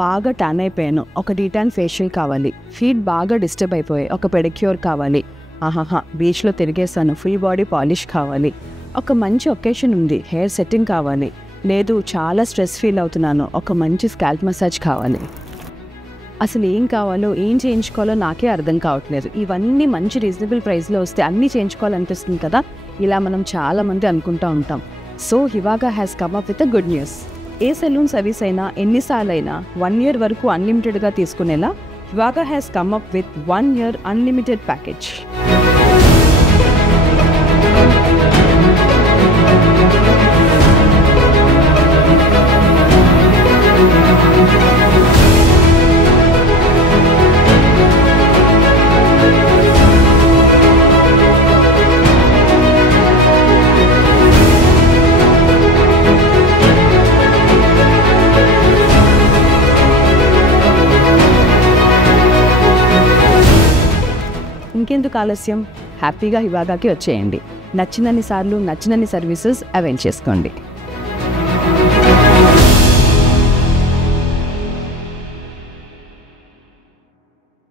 బాగా ట్యాన్ అయిపోయాను, ఒక డీటాన్ ఫేషియల్ కావాలి. ఫీట్ బాగా డిస్టర్బ్ అయిపోయాయి, ఒక పెడిక్యూర్ కావాలి. బీచ్లో తిరిగేసాను, ఫుల్ బాడీ పాలిష్ కావాలి. ఒక మంచి ఒకేషన్ ఉంది, హెయిర్ సెట్టింగ్ కావాలి. లేదు, చాలా స్ట్రెస్ ఫీల్ అవుతున్నాను, ఒక మంచి స్కాల్ప్ మసాజ్ కావాలి. అసలు ఏం కావాలో, ఏం చేయించుకోవాలో నాకే అర్థం కావట్లేదు. ఇవన్నీ మంచి రీజనబుల్ ప్రైస్లో వస్తే అన్నీ చేయించుకోవాలనిపిస్తుంది కదా. ఇలా మనం చాలామంది అనుకుంటూ ఉంటాం. సో హివాగా has come up with a good news. ఏ సెలూన్ సర్వీస్ అయినా ఎన్నిసార్లైనా 1 year వరకు అన్లిమిటెడ్గా తీసుకునేలా హివాగా has come up with 1 year unlimited package. ఇంకెందుకు ఆలస్యం, హ్యాపీగా హివాగాకి వచ్చేయండి. నచ్చినన్ని సార్లు నచ్చినన్ని సర్వీసెస్ అవైల్ చేసుకోండి.